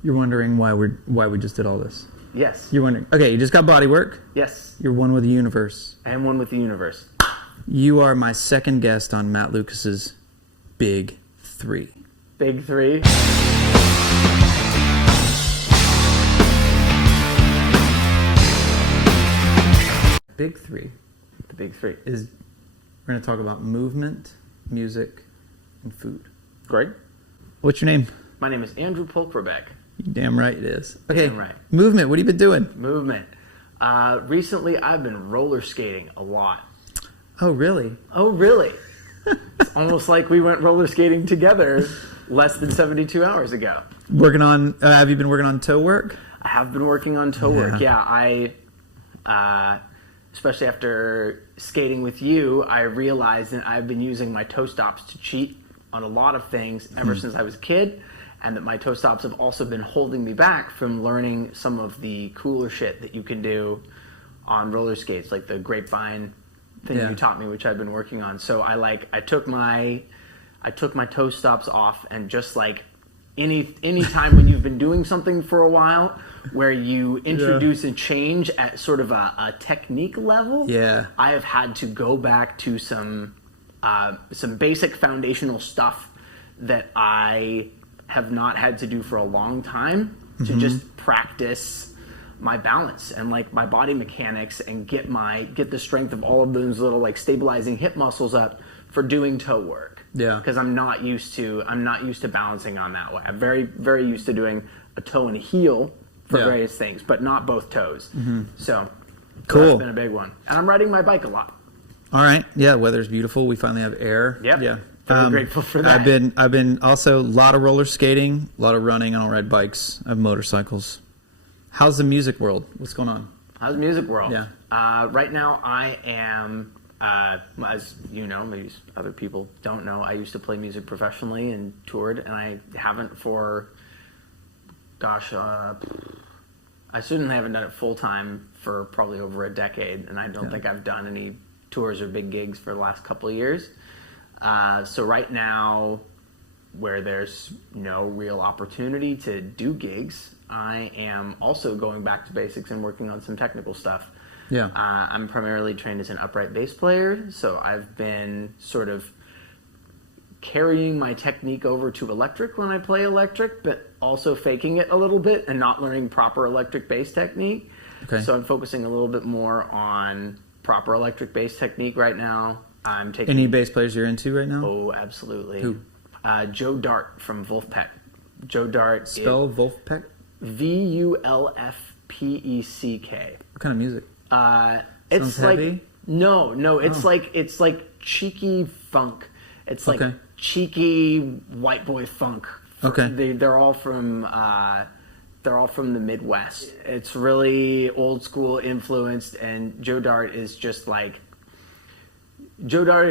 You're wondering why we just did all this. Yes. You're wondering. Okay, you just got bodywork. Yes. You're one with the universe. I am one with the universe. You are my second guest on Matt Lucas's Big Three. Big Three. Big Three. The Big Three. Is we're going to talk about movement, music, and food. Great. What's your name? My name is Andrew Pulkabrek. You damn right it is. Okay. Damn right. Movement. What have you been doing? Movement. Recently, I've been roller skating a lot. Oh, really? Oh, really? It's almost like we went roller skating together less than 72 hours ago. Working on? Have you been working on toe work? I have been working on toe work. Yeah, I, especially after skating with you, I realized that I've been using my toe stops to cheat on a lot of things ever since I was a kid, and that my toe stops have also been holding me back from learning some of the cooler shit that you can do on roller skates, like the grapevine thing you taught me, which I've been working on. So I took my toe stops off, and just like any time when you've been doing something for a while where you introduce a change at sort of a technique level, I have had to go back to some basic foundational stuff that I have not had to do for a long time to just practice my balance and like my body mechanics and get the strength of all of those little like stabilizing hip muscles up for doing toe work. Yeah. Because I'm not used to balancing on that way. I'm very, very used to doing a toe and a heel for various things, but not both toes. So cool. That's been a big one. And I'm riding my bike a lot. All right. Yeah, weather's beautiful. We finally have air. Yep. Yeah. Very grateful for that. I've been also a lot of roller skating, a lot of running. I don't ride bikes. I have motorcycles. How's the music world? What's going on? How's the music world? Yeah. Right now I am, as you know, maybe other people don't know, I used to play music professionally and toured, and I haven't for, gosh, I certainly haven't done it full time for probably over a decade, and I don't think I've done any tours or big gigs for the last couple of years. So right now, where there's no real opportunity to do gigs, I am also going back to basics and working on some technical stuff. Yeah. I'm primarily trained as an upright bass player, so I've been sort of carrying my technique over to electric when I play electric, but also faking it a little bit and not learning proper electric bass technique. Okay. So I'm focusing a little bit more on proper electric bass technique right now. I'm taking any bass players you're into right now? Oh, absolutely. Who? Joe Dart from Wolfpack. Joe Dart. Spell Wolfpack? Vulfpeck. What kind of music? It's Sounds like heavy? No. It's like cheeky funk. It's like cheeky white boy funk. Okay. They're all from the Midwest. It's really old school influenced, and Joe Dart is just like. Joe Dart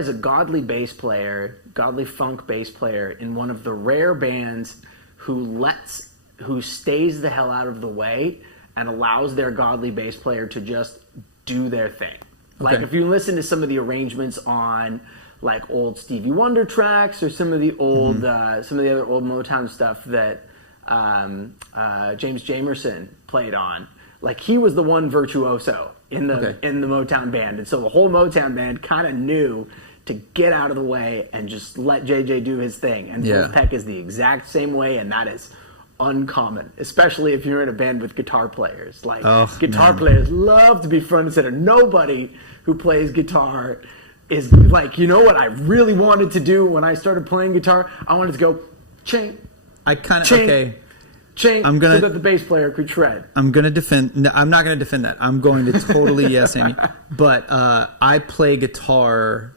is a godly bass player, godly funk bass player in one of the rare bands who stays the hell out of the way and allows their godly bass player to just do their thing. Okay. Like if you listen to some of the arrangements on like old Stevie Wonder tracks or some of the old some of the other old Motown stuff that James Jamerson played on, like he was the one virtuoso in the Motown band, and so the whole Motown band kind of knew to get out of the way and just let JJ do his thing. And Wolfpack is the exact same way, and that is uncommon, especially if you're in a band with guitar players. Like guitar players love to be front and center. Nobody who plays guitar is like, you know what I really wanted to do when I started playing guitar? I wanted to go ching. I kind of so that the bass player could shred. I'm going to defend. No, I'm not going to defend that. I'm going to totally yes, Amy. But I play guitar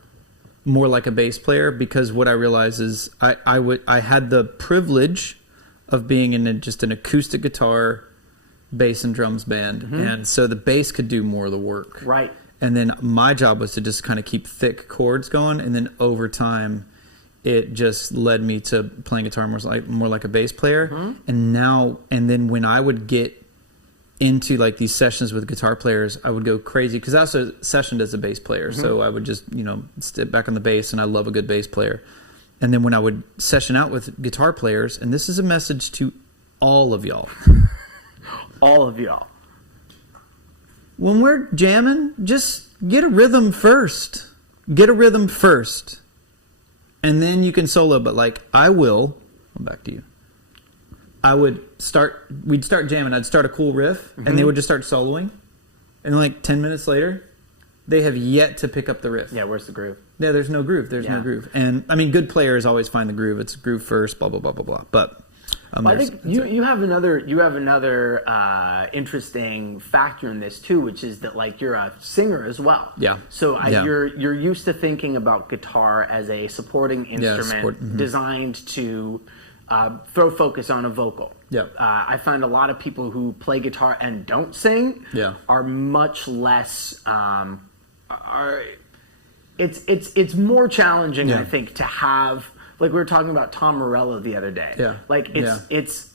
more like a bass player because what I realize is I had the privilege of being in just an acoustic guitar, bass and drums band, and so the bass could do more of the work. Right. And then my job was to just kind of keep thick chords going, and then over time, it just led me to playing guitar more like a bass player. And then when I would get into like these sessions with guitar players, I would go crazy because I also sessioned as a bass player. So I would just, sit back on the bass, and I love a good bass player. And then when I would session out with guitar players, and this is a message to all of y'all. All of y'all. When we're jamming, just get a rhythm first. Get a rhythm first. And then you can solo. But like, I'm back to you. We'd start jamming. I'd start a cool riff, and they would just start soloing. And like 10 minutes later, they have yet to pick up the riff. Yeah, where's the groove? Yeah, there's no groove. There's no groove. And I mean, good players always find the groove. It's groove first, blah, blah, blah, blah, blah. But I think you have another interesting factor in this too, which is that like you're a singer as well. Yeah. So you're used to thinking about guitar as a supporting instrument designed to throw focus on a vocal. Yeah. I find a lot of people who play guitar and don't sing are much less. It's more challenging, I think, to have. Like we were talking about Tom Morello the other day. Yeah. Like it's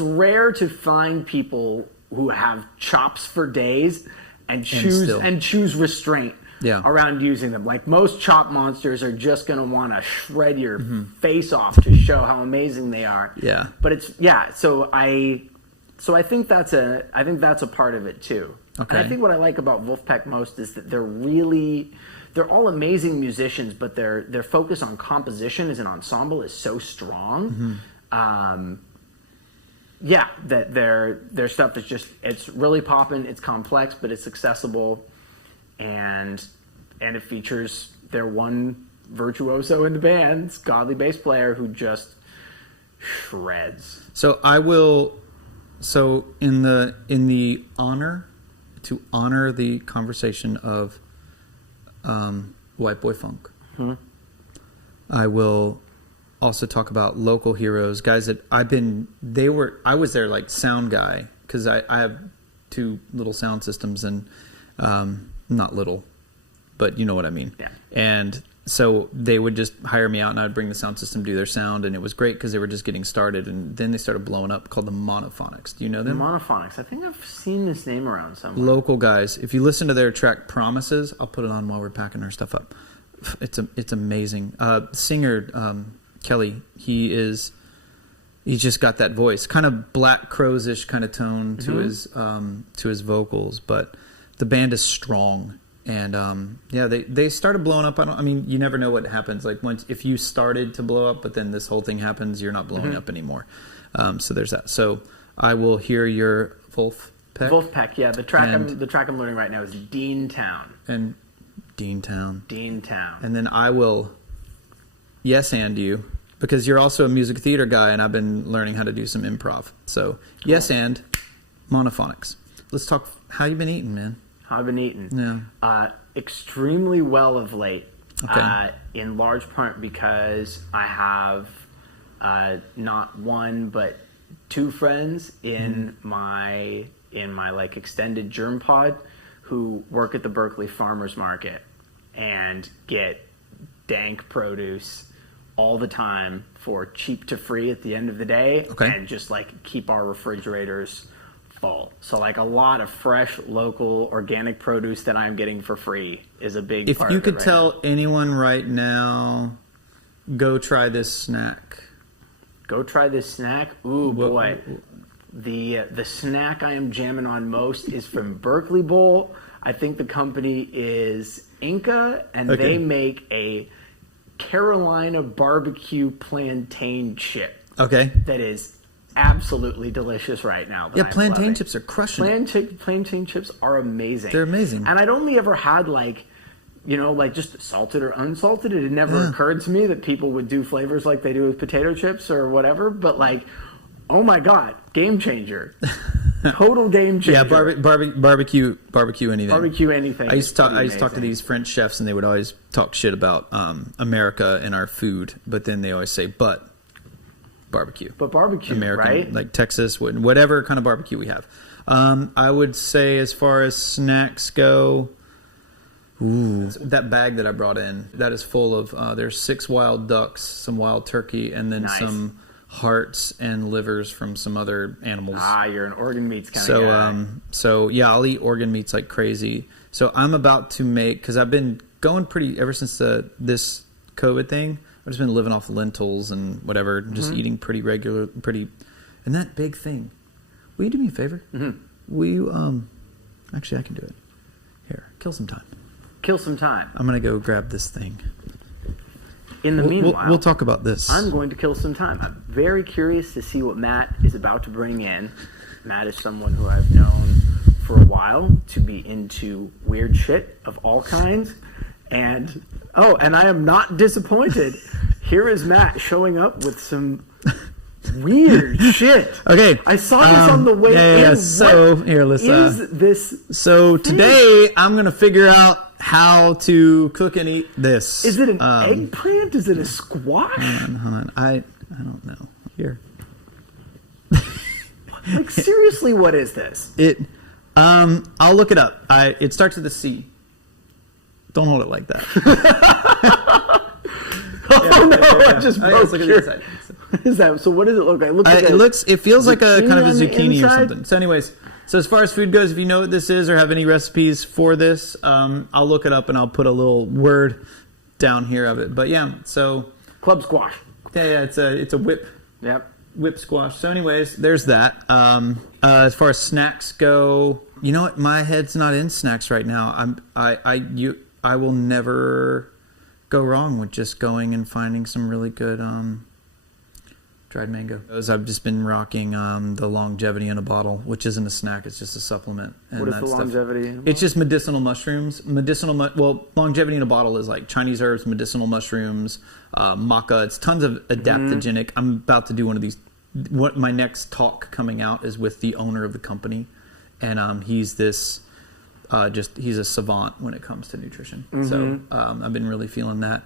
rare to find people who have chops for days and choose restraint around using them. Like most chop monsters are just going to want to shred your face off to show how amazing they are. Yeah. But so I think that's a part of it too. Okay. And I think what I like about Wolfpack most is that they're all amazing musicians, but their focus on composition as an ensemble is so strong. That their stuff is it's really popping. It's complex, but it's accessible, and it features their one virtuoso in the band, godly bass player who just shreds. So in the honor the conversation of White Boy Funk. I will also talk about local heroes, guys that I was their like sound guy because I have 2 little sound systems and not little, but you know what I mean. Yeah. And so they would just hire me out and I'd bring the sound system, do their sound, and it was great because they were just getting started, and then they started blowing up, called the MONOPHONICS. Do you know them? The MONOPHONICS. I think I've seen this name around somewhere. Local guys. If you listen to their track Promises, I'll put it on while we're packing our stuff up. It's amazing. Singer Kelly, he's just got that voice, kind of Black Crows-ish kind of tone to his vocals, but the band is strong. And they started blowing up. I mean, you never know what happens. Like if you started to blow up, but then this whole thing happens, you're not blowing up anymore. So there's that. So I will hear your Wolfpack. Wolfpack, yeah. The track I'm learning right now is Deantown. And Deantown. And then I will and you, because you're also a music theater guy, and I've been learning how to do some improv. So cool. And MONOPHONICS. Let's talk. How you been eating, man? I've been eating extremely well of late, in large part because I have not one but 2 friends in my like extended germ pod who work at the Berkeley Farmers Market and get dank produce all the time for cheap to free at the end of the day, and just like keep our refrigerators full. So like a lot of fresh, local, organic produce that I'm getting for free is a big part of it. If you could tell anyone right now, go try this snack. Go try this snack? Ooh, boy. The snack I am jamming on most is from Berkeley Bowl. I think the company is Inca, and they make a Carolina barbecue plantain chip. That is absolutely delicious right now. Plantain chips are crushing. Plantain chips are amazing. They're amazing. And I'd only ever had like just salted or unsalted. It had never occurred to me that people would do flavors like they do with potato chips or whatever. But like, oh my God, game changer. Total game changer. Yeah, barbecue anything. Barbecue anything. I used to talk to these French chefs, and they would always talk shit about America and our food, but then they always say, but barbecue. But barbecue, American, right? Like Texas, whatever kind of barbecue we have. I would say as far as snacks go, that bag that I brought in, that is full of, there's 6 wild ducks, some wild turkey, and then some hearts and livers from some other animals. You're an organ meats kind of guy. So I'll eat organ meats like crazy. So I'm about to make, because I've been going ever since this COVID thing, I've just been living off lentils and whatever, just eating pretty And that big thing. Will you do me a favor? Mm-hmm. Will you, actually, I can do it. Here, kill some time. Kill some time. I'm going to go grab this thing. In the meanwhile, we'll talk about this. I'm going to kill some time. I'm very curious to see what Matt is about to bring in. Matt is someone who I've known for a while to be into weird shit of all kinds. And I am not disappointed. Here is Matt showing up with some weird shit. Okay. I saw this on the way in. So, here, let's... is this... So, today, I'm going to figure out how to cook and eat this. Is it an eggplant? Is it a squash? Hold on. I don't know. Here. Like, seriously, what is this? I'll look it up. It starts with a C. Don't hold it like that. I just broke look at your... the inside. What is that? So what does it look like? It feels like a kind of a zucchini or inside? something. So anyways, so as far as food goes, if you know what this is or have any recipes for this, I'll look it up and I'll put a little word down here of it. But yeah, so... Club squash. Yeah, it's a whip. Yep. Whip squash. So anyways, there's that. As far as snacks go, you know what? My head's not in snacks right now. I will never go wrong with just going and finding some really good dried mango. I've just been rocking the longevity in a bottle, which isn't a snack; it's just a supplement. And what is the longevity? It's just medicinal mushrooms. Longevity in a bottle is like Chinese herbs, medicinal mushrooms, maca. It's tons of adaptogenic. I'm about to do one of these. What my next talk coming out is with the owner of the company, and he's this. He's a savant when it comes to nutrition. So I've been really feeling that.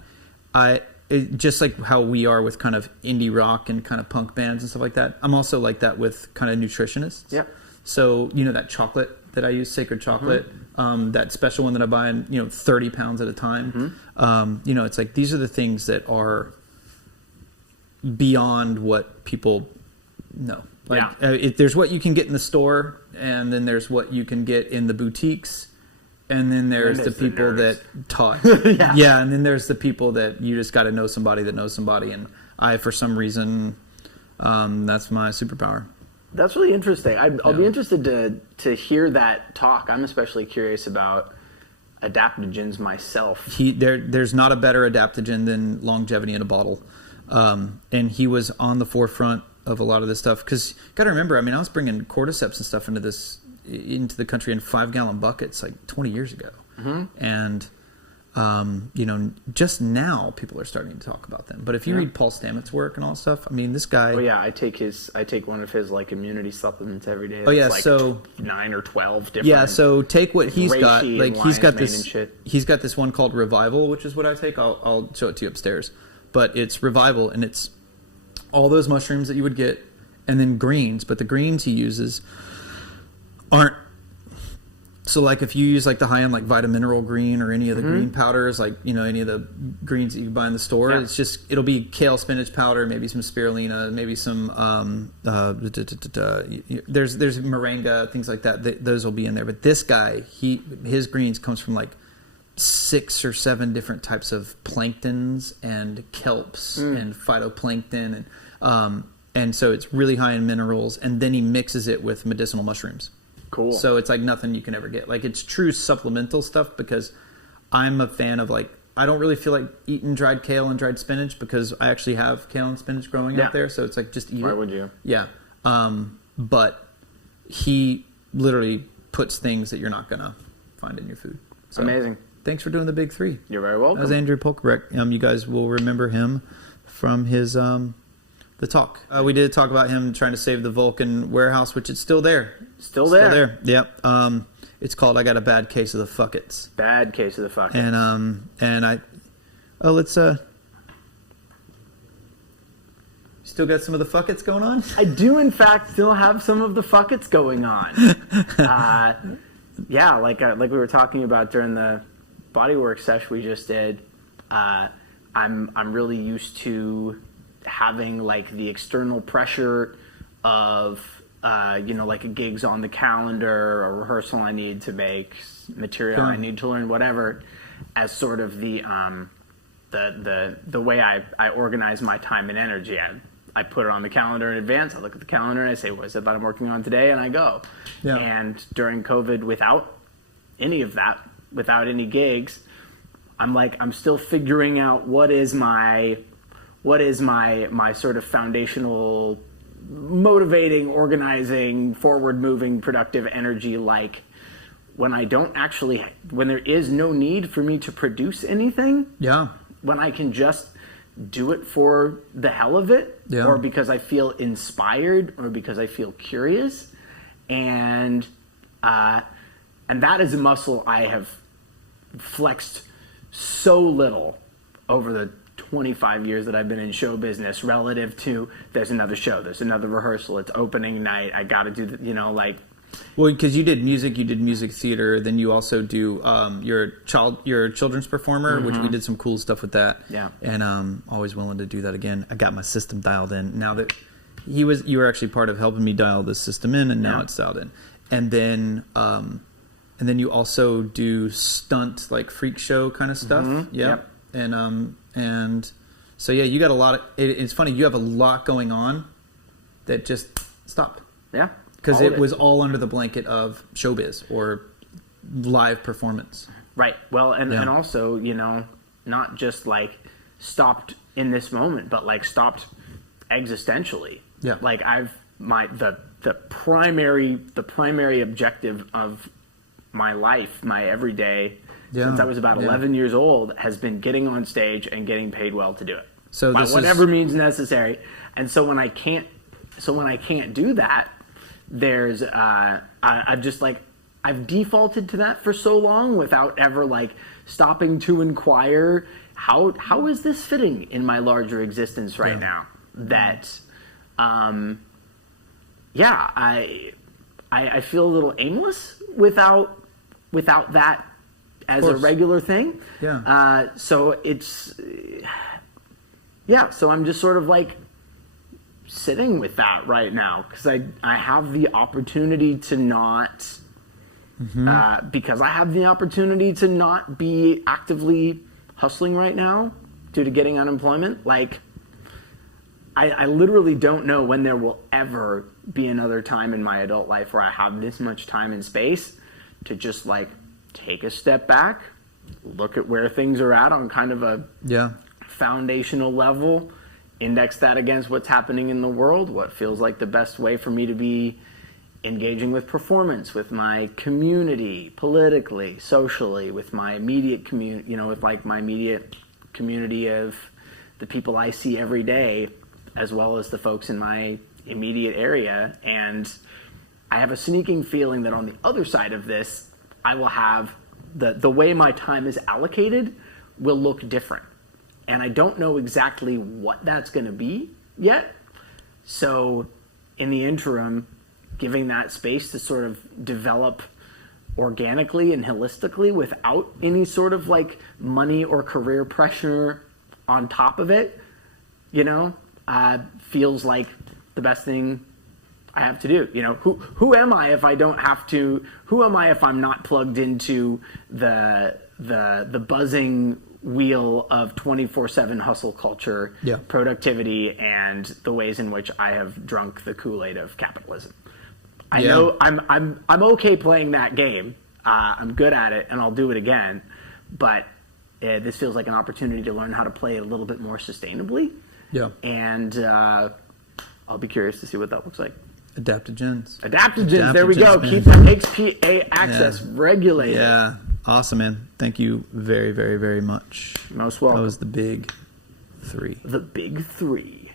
Just like how we are with kind of indie rock and kind of punk bands and stuff like that. I'm also like that with kind of nutritionists. Yeah. So that chocolate that I use, Sacred Chocolate, that special one that I buy in 30 pounds at a time. It's like these are the things that are beyond what people know. Like there's what you can get in the store, and then there's what you can get in the boutiques, and then there's the people that taught. And then there's the people that you just got to know somebody that knows somebody, and I, for some reason, that's my superpower. That's really interesting. I'll be interested to hear that talk. I'm especially curious about adaptogens myself. There's not a better adaptogen than longevity in a bottle, and he was on the forefront of a lot of this stuff, because you got to remember, I was bringing cordyceps and stuff into the country in 5-gallon buckets like 20 years ago, and just now people are starting to talk about them. But if you read Paul Stamets' work and all that stuff, this guy. Oh yeah, I take one of his like immunity supplements every day. Oh yeah, like so 9 or 12 different. Yeah, so take what he's got. Like he's got this one called Revival, which is what I take. I'll show it to you upstairs. But it's Revival, and it's all those mushrooms that you would get, and then greens. But the greens he uses aren't. So like if you use like the high-end like Vitamineral green or any of the green powders, like any of the greens that you buy in the store, it's just it'll be kale spinach powder, maybe some spirulina, maybe some there's moringa, things like that. Those will be in there. But this guy, his greens comes from like 6 or 7 different types of planktons and kelps and phytoplankton, and so it's really high in minerals. And then he mixes it with medicinal mushrooms. Cool. So it's like nothing you can ever get. Like it's true supplemental stuff, because I'm a fan of like I don't really feel like eating dried kale and dried spinach, because I actually have kale and spinach growing out there. So it's like just eat it. Why would you? Yeah. But he literally puts things that you're not gonna find in your food. So, amazing. Thanks for doing the big 3. You're very welcome. That was Andrew Pulkabrek. You guys will remember him from his the talk. We did talk about him trying to save the Vulcan warehouse, which is still there. Still there. Yep. It's called "I Got a Bad Case of the Fuckets." Bad case of the fuckets. And I let's still got some of the fuckets going on. I do, in fact, still have some of the fuckets going on. Yeah, like we were talking about during the bodywork session we just did. I'm really used to having like the external pressure of like a gig's on the calendar, a rehearsal I need to make, material I need to learn, whatever, as sort of the way I organize my time and energy. I put it on the calendar in advance. I look at the calendar and I say, what is it that I'm working on today? And I go. Yeah. And during COVID, without any of that, without any gigs, I'm still figuring out what is my sort of foundational, motivating, organizing, forward-moving, productive energy like when there is no need for me to produce anything. Yeah. When I can just do it for the hell of it, or because I feel inspired, or because I feel curious, and that is a muscle I have flexed so little over the 25 years that I've been in show business relative to there's another show, there's another rehearsal, it's opening night, I got to do the, Well, because you did music theater, then you also do you're a children's performer, which we did some cool stuff with that. Yeah. And always willing to do that again. I got my system dialed in. Now that you were actually part of helping me dial this system in, and now it's dialed in. And then you also do stunt, like freak show kind of stuff. Yep. And so you got a lot of it's funny, you have a lot going on that just stopped. Yeah. Because it was all under the blanket of showbiz or live performance. Right. Well, and also, not just like stopped in this moment, but like stopped existentially. Yeah. Like the primary objective of my life, my everyday, since I was about 11 years old, has been getting on stage and getting paid well to do it. So by whatever means necessary. And so when I can't do that, there's I've defaulted to that for so long without ever like stopping to inquire how is this fitting in my larger existence right now, that I feel a little aimless without that as a regular thing. So I'm just sort of like sitting with that right now because I have the opportunity to not because I have the opportunity to not be actively hustling right now due to getting unemployment. Like I literally don't know when there will ever be another time in my adult life where I have this much time and space to just like take a step back, look at where things are at on kind of a foundational level, index that against what's happening in the world, what feels like the best way for me to be engaging with performance, with my community, politically, socially, with my immediate community, with like my immediate community of the people I see every day, as well as the folks in my immediate area. And I have a sneaking feeling that on the other side of this, I will have the way my time is allocated will look different. And I don't know exactly what that's going to be yet. So in the interim, giving that space to sort of develop organically and holistically without any sort of like money or career pressure on top of it, feels like the best thing I have to do. Who am I if I don't have to? Who am I if I'm not plugged into the buzzing wheel of 24/7 hustle culture, productivity, and the ways in which I have drunk the Kool-Aid of capitalism? I know I'm okay playing that game. I'm good at it, and I'll do it again. But this feels like an opportunity to learn how to play it a little bit more sustainably. Yeah. And I'll be curious to see what that looks like. Adaptogens. There we go. Man. Keep the HPA access regulated. Yeah. Awesome, man. Thank you very, very, very much. Most welcome. That was the big three. The big three.